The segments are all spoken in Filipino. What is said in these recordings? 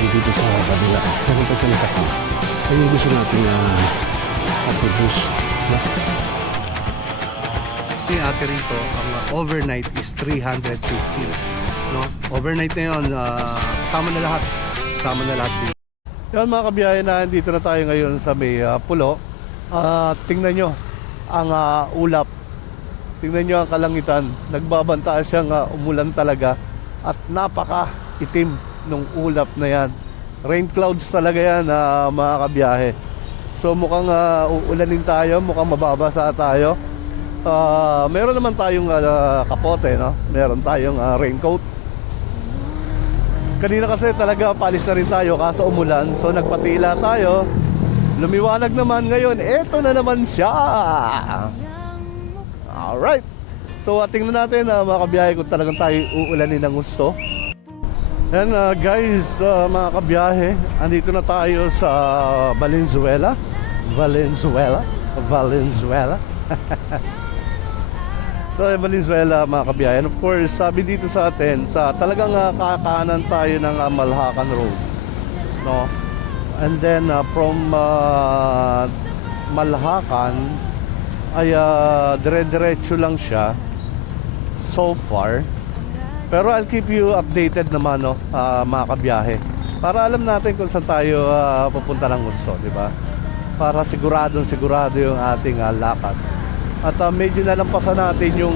tayo dito sa kabila. Pero pa sa nakaka. Ayun gusto natin produce. Yung ate rito, ang overnight is 350. No? Overnight na yun, kasama na lahat. Kasama na lahat dito. Yan mga kabiyahe, na dito na tayo ngayon sa may pulo. Tingnan nyo ang ulap. Tingnan nyo ang kalangitan. Nagbabanta siyang umulan talaga. At napaka itim nung ulap na yan. Rain clouds talaga yan mga kabiyahe. So mukhang uulanin tayo, mukhang mababasa tayo. Meron naman tayong kapote, no? Meron tayong raincoat. Kanina kasi talaga palis na rin tayo kaso umulan. So nagpatila tayo. Lumiwanag naman ngayon. Eto na naman siya. Alright. So tingnan natin mga kabiyahe kung talagang tayo uulanin ng gusto. Yan guys, mga kabiyahe, andito na tayo sa Valenzuela. Valenzuela. So Valenzuela mga kabiyahe. And of course, sabi dito sa atin, sa talagang kakaanan tayo ng Malhacan Road, no? And then from Malhacan ay dire-diretso lang siya so far. Pero I'll keep you updated naman, no, mga kabiyahe, para alam natin kung saan tayo pupunta ng gusto, di ba? Para sigurado yung ating lakad. At medyo nalampasan natin yung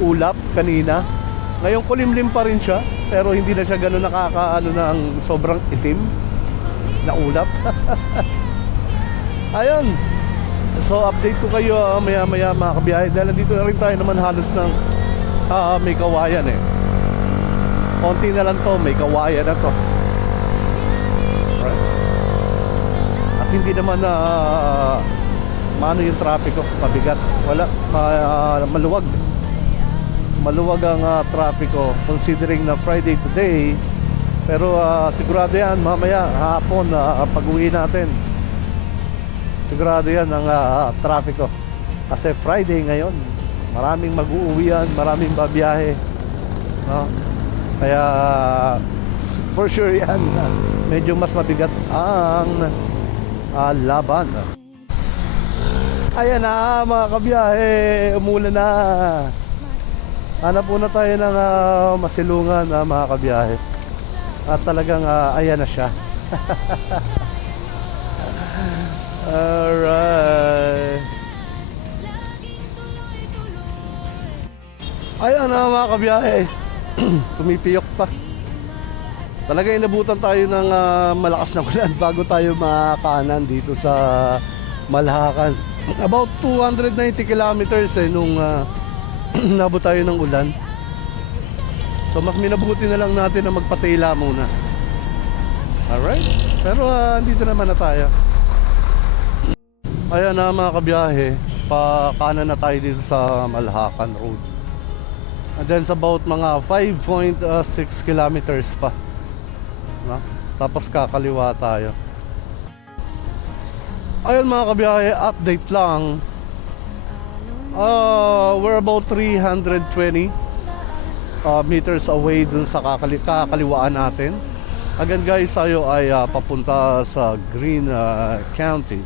ulap kanina. Ngayon kulimlim pa rin siya, pero hindi na siya gano'n nakakaano na ang sobrang itim na ulap. Ayun. So update ko kayo maya-maya mga kabiyahe, dahil nandito na rin tayo naman halos ng may kawayan konti na lang to, may kawayan na to. Right. At hindi naman maano yung trapiko, mabigat. Wala, maluwag ang trapiko considering na Friday today. Pero sigurado yan mamaya hapon pag uwi natin, sigurado yan ang trapiko kasi Friday ngayon. Maraming mag-uuwian, maraming babiyahe, no? Kaya for sure yan, medyo mas mabigat ang laban. Ayan na mga kabiyahe, umulan na. Hanap muna tayo ng masilungan mga kabiyahe. At talagang ayan na siya. Alright. Ayan na mga kabiyahe. Tumipiyok pa. Talaga inabutan tayo ng malakas na ulan bago tayo makakanan dito sa Malhacan. About 290 kilometers nung nabot tayo ng ulan. So mas minabuti na lang natin na magpatila muna. Alright. Pero dito naman na tayo. Ayan na mga kabiyahe, pa kanan na tayo dito sa Malhacan Road. And then sa about mga 5.6 kilometers pa, no? Tapos kakaliwa tayo. Ayun mga kabiyahe, update lang. We're about 320 meters away dun sa kakaliwaan natin. Again guys, tayo ay papunta sa Green County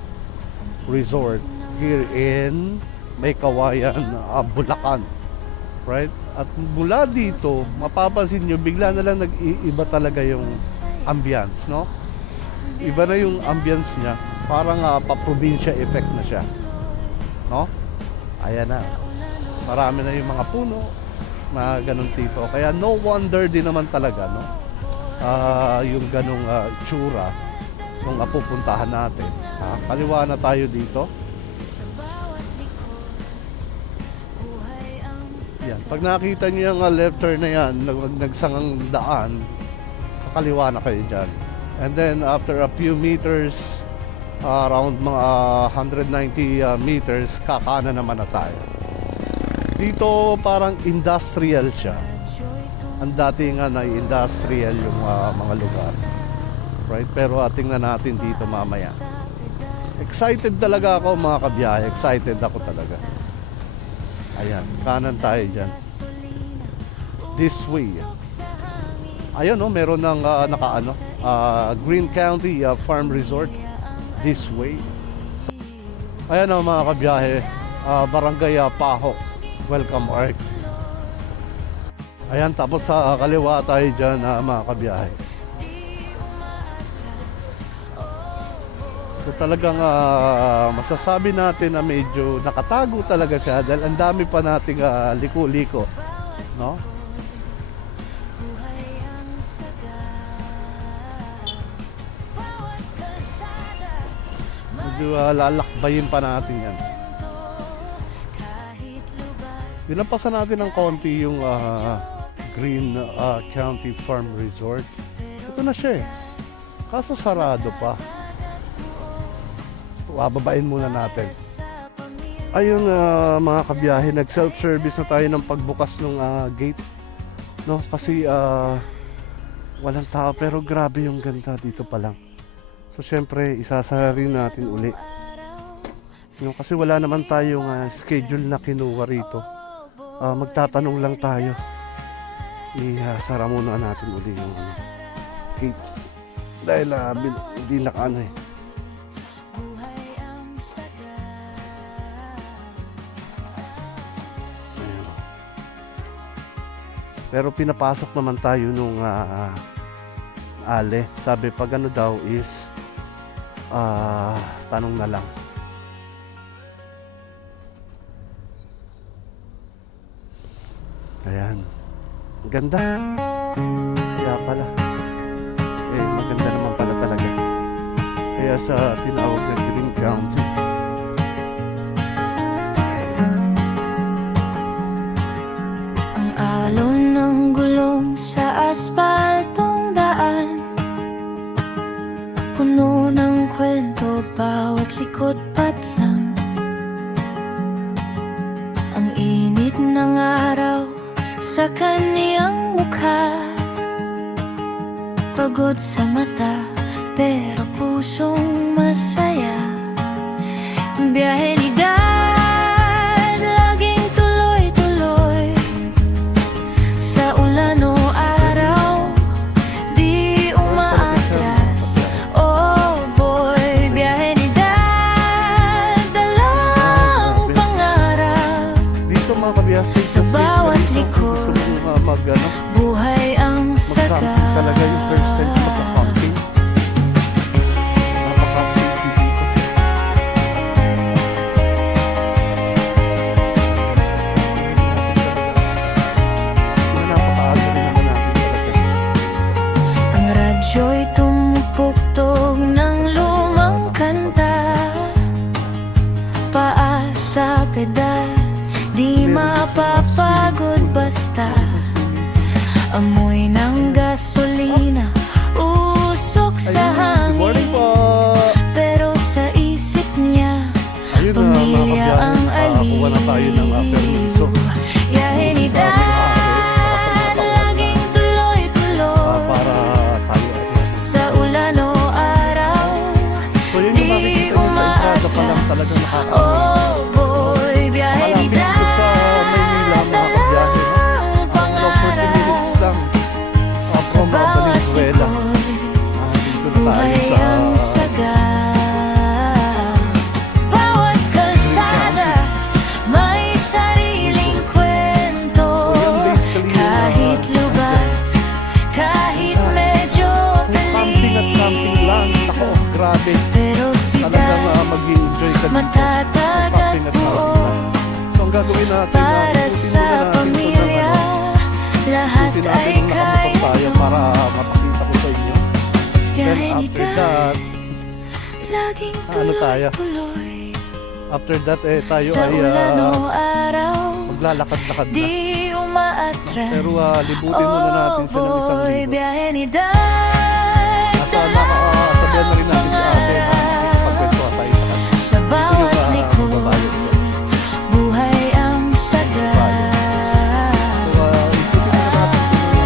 Resort here in May Kawayan, Bulacan. Right? At mula dito, mapapansin nyo, bigla na lang nag-iiba talaga yung ambience, no? Iba na yung ambience niya. Parang pa-probinsya effect na siya, no? Ayan na. Marami na yung mga puno, mga ganun tipo. Kaya no wonder din naman talaga, no? Yung ganung tsura nung pupuntahan natin. Kaliwa na tayo dito. Yan. Pag nakita niyo yung left turn na yan, nagsangang daan, kakaliwa na kayo dyan. And then after a few meters, around mga 190 meters, kakanan naman na tayo. Dito parang industrial siya. Ang dating na industrial yung mga lugar. Right? Pero tingnan natin dito mamaya. Excited talaga ako mga kabiyahe. Excited ako talaga. Ayan, kanan tayo dyan. This way. Ayun, no, meron ng nakaano, Green County Farm Resort this way. So, ayan ang mga kabiyahe, Barangay Pahok, Welcome Arc. Ayan, tapos sa kaliwa tayo dyan, mga kabiyahe. So talagang masasabi natin na medyo nakatago talaga siya dahil ang dami pa nating liko-liko, no? Medyo lalakbayin pa natin yan. Dinampasan natin ng konti yung Green County Farm Resort. Ito na siya eh. Kaso sarado pa. Bababain muna natin. Ayun, mga kabiyahe, nag self-service na tayo ng pagbukas ng gate, no? Kasi walang tao, pero grabe yung ganda dito pa lang. So syempre isasara rin natin uli, no? Kasi wala naman tayong schedule na kinuha rito. Magtatanong lang tayo. Isara muna natin uli yung gate dahil hindi nakaano eh. Pero pinapasok naman tayo nung ale. Sabi pag ano daw is tanong na lang. Ayan. Ang ganda. Kaya pala. Maganda naman pala talaga. Kaya sa tinawag na Green County. Alon ng gulong sa aspaltong daan, puno ng kwento bawat likot patlang. Ang init ng araw sa kaniyang mukha, pagod sa mata pero pusong masaya. Biyahe ni Dad, laging tuloy-tuloy. Sa ulan o araw, di umaatras. Oh boy, biyahe ni Dad, dalang pangarap. Dito mga kabiyasi, Sa bawat likod, buhay ang saga. Talaga yung first time ko magka-camping. Napaka-safety dito. Napaka-aga rin naman natin talaga. Ang radyo'y tumupugtog ng lumang kanta. Paa sa pedal, di mapapagod basta. Amoy ng gasolina, usok sa Good morning hangin. po. Pero sa isip niya, Ayun na mga pamilya ang kabiyahe, kuha na tayo ng permiso. Yahe ni Dad, laging tuloy-tuloy. Para tayo ay Sa ulan o araw, so yun yung makikita nyo sa entrada pa lang talagang nakakaamoy. oh boy, biyahe ni Malapit Dad, dito sa Maynila mga kabiyahe, no? dalang 40 pangarap. minutes lang Sa from bawat Valenzuela. likod, Dito na tayo buhay ang sa saga. Bawat kalsada, may sariling kwento. Kahit lugar, kahit medyo camping at camping lang. peligro, Ako, grabe. pero si Talagang Dad mag-enjoy ka dito. matatag at Camping at camping buo. lang. So ang gagawin natin, Para sa pamilya, lahat Putin ay natin nakamotor tayo kaya. para mapakita ko sa inyo. Then Biyahe ni after Dad, that, laging ano tayo? tuloy-tuloy. after that tayo Sa ay ulan o araw, maglalakad-lakad na. di umaatras. Pero libutin muna natin siya ng isang boy, linggo. biyahe ni Dad, At nakakasabihan na rin natin si ate na pagkwentuhan tayo sa kanya. sa bawat Ito yung, likod, babae. buhay ang saga. So, ikutin na natin siguro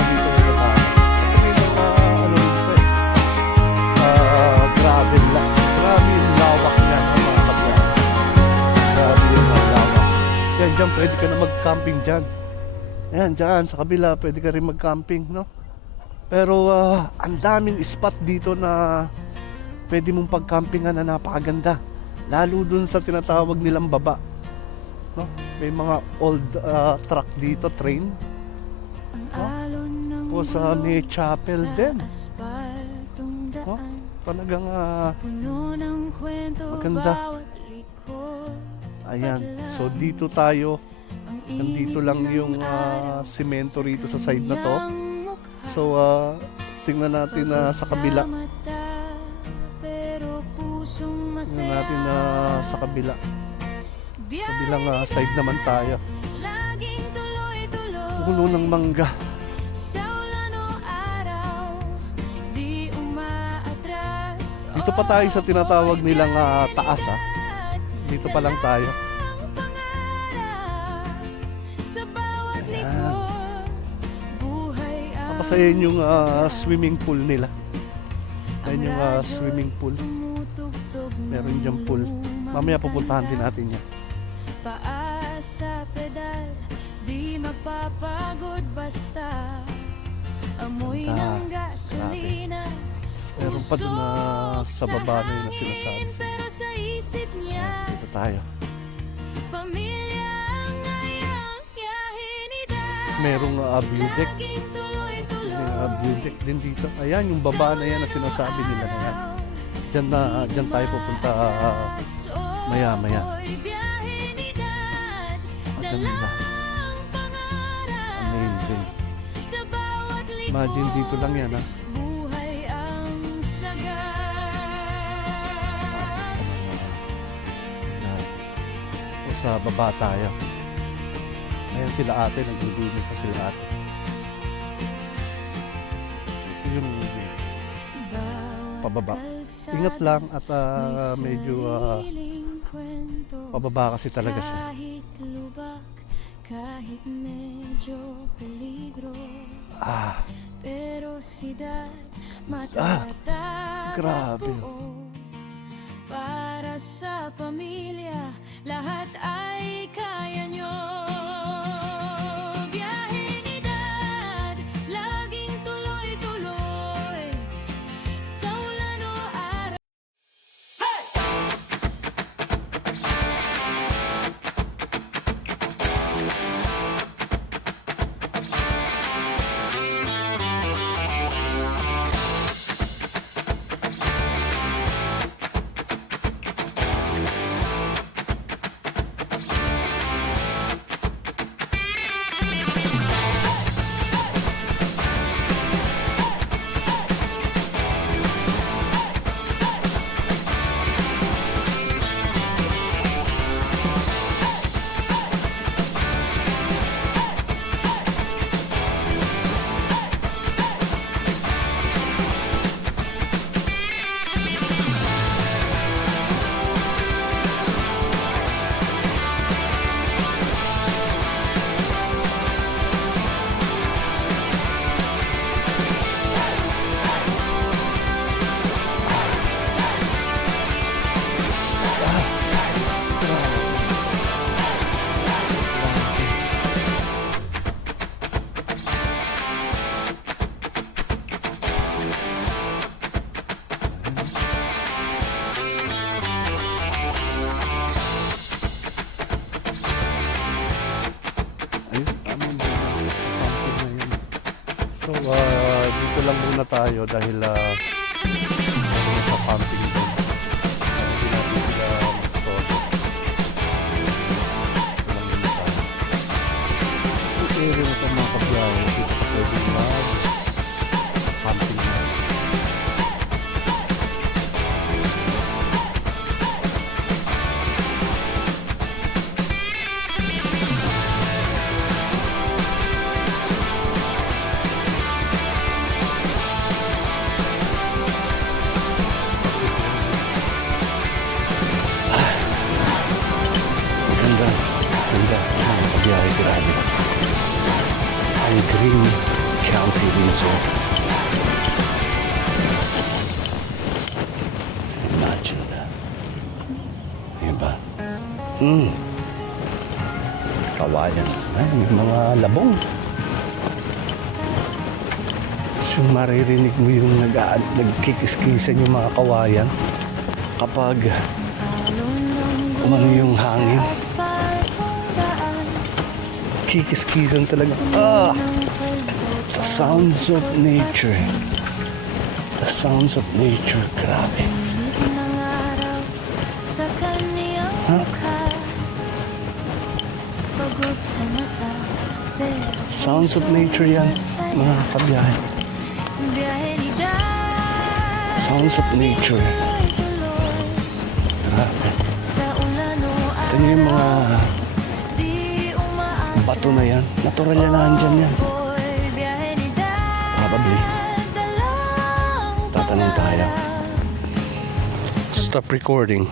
dito rin na tayo. Kasi may mga ano dito grabe lang. Grabe yung lawak niya mga kabiyahe. Grabe yung lawak. Yan dyan, pwede ka na mag-camping dyan. Ayan, dyan sa kabila pwede ka rin mag-camping, no? Pero ang daming spot dito na pwede mong pag-campingan na napakaganda. Lalo dun sa tinatawag nilang baba, no? May mga old truck dito, train. Tapos may chapel din. Oh, talagang maganda. Ayan, so dito tayo. Nandito lang yung semento rito sa side na to. So tingnan natin sa kabila. Tingnan natin sa kabila. Kabilang side naman tayo. Puno ng mangga. Dito pa tayo sa tinatawag nilang taas. Dito pa lang tayo. Ayan. Tapos ayan yung swimming pool nila. Ayan yung swimming pool. Meron dyan pool. Mamaya pupuntahan din natin yan. Paa sa pedal, di mapapagod basta amoy ng gasolina. Meron pa dun sa baba na yun na sinasabi. Pero sa isip niya, Dito tayo. pamilya ang ngayang yahin ni Dad. Merong view deck. Laging tuloy-tuloy. May view deck din dito. Ayan yung baba na yan na sinasabi nila na yan. Diyan tayo pupunta maya-maya. Maganda. Amazing. Imagine dito lang yan ha. Buhay ang saga. Sa baba tayo. Ayan sila ate, naglilinis sa sila ate. So, ito yung pababa. Ingat lang at medyo pababa kasi talaga siya. Kahit lubak, kahit medyo peligro, pero si Dad grabe. matatagpo. Para sa pamilya, lahat ay kaya nyo. Biyahe ni Dad, laging tuloy-tuloy. Sa ulan o araw. So, dito lang muna tayo dahil sa camping din. Hindi natin sila mag-store. Dito lang muna tayo. Ito area na ito mga kabiyahe. Dito ka pwede mag-camping na. Biyahe grabe. Ang Green County Resort. Imagine that. Diba? Kawayan. Ay, may mga labong. yung maririnig mo yung nagkikiskisan yung mga kawayan kapag umano yung hangin. Kikiskisan talaga. The sounds of nature. The sounds of nature. Grabe. Huh? Sounds of nature yan, mga kabiyahe. Sounds of nature. Grabe. Ito niyo yung mga bato na yan. Natural yan na andyan yan. Probably. Tatanong tayo. Stop recording.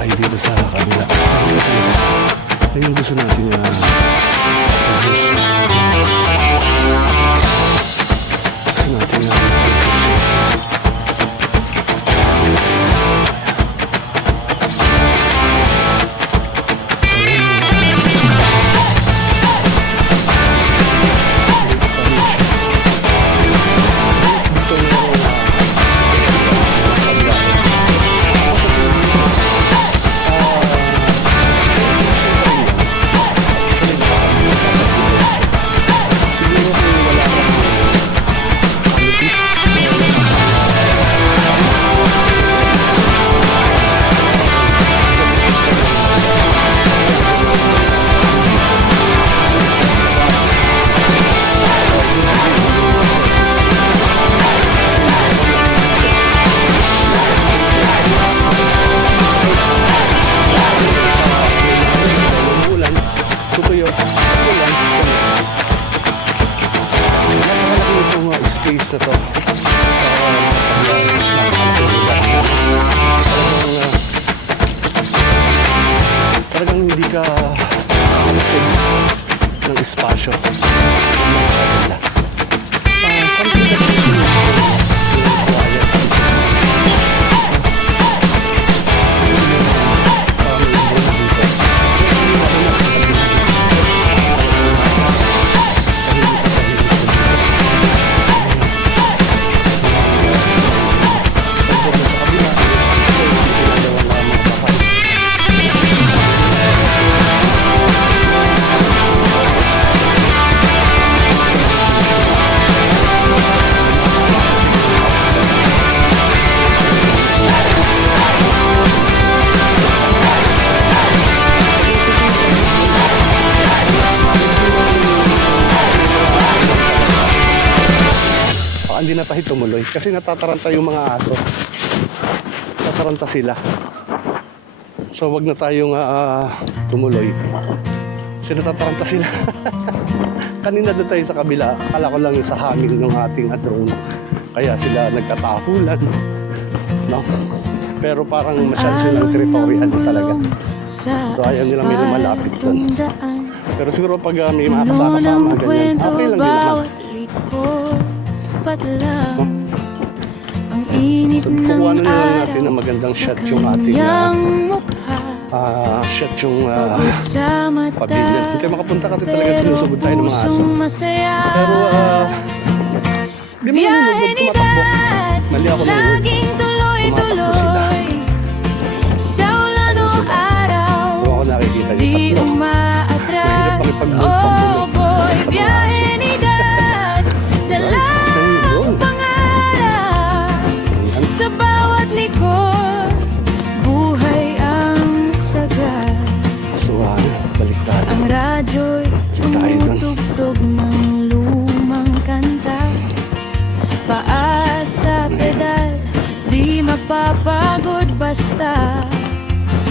tayo dito sa kabila. Ayun yung gusto natin gusto natin space na to. Talagang hindi ka malusog ng espasyo. Something that you do hindi na tayo tumuloy kasi natataranta yung mga aso. Tataranta sila. So wag na tayong tumuloy kasi natataranta sila. Kanina doon tayo sa kabila, akala ko lang yung sa hangin ng ating drone, kaya sila nagtatahulan, no? Pero parang masyado silang territorial talaga, so ayaw nila may lumalapit doon. Pero siguro pag may mga kasama ganyan, okay lang din naman. Ang init So, ng kukuha na lang araw natin ng magandang sa shot yung ating kanyang mukha. shot yung Pagod sa mata, pavilion. Hindi tayo makapunta kasi talaga sinusugod tayo ng mga aso. pusong masaya. Pero di mo nanonood, tumatakbo. Mali ako ng word. Laging Tumatakbo sila. tuloy-tuloy sa ulan o araw. Kung ako nakikita niyo, Di tatlo. umaatras. Mahirap Oh boy, sa mga biyahe aso. ni Dad. Dalang pangarap sa bawat likod. Buhay ang sagad. So, baliktad. Ang radyo'y Tayo dun. tumutugtog ng lumang kanta. Paa sa pedal, di mapapagod basta.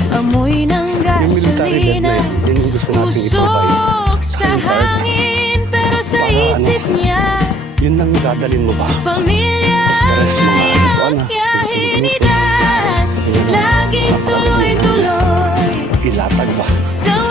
Amoy ng Yung military gasolina, bed na yun, yun yung gusto natin i-provide. usok sa Sa hangin. Pero sa Para isip niya, Yun lang dadalhin mo ba? pamilya Stress mo nga. ang biyahe ni Dad. Laging tuloy-tuloy Ilatag ba? sa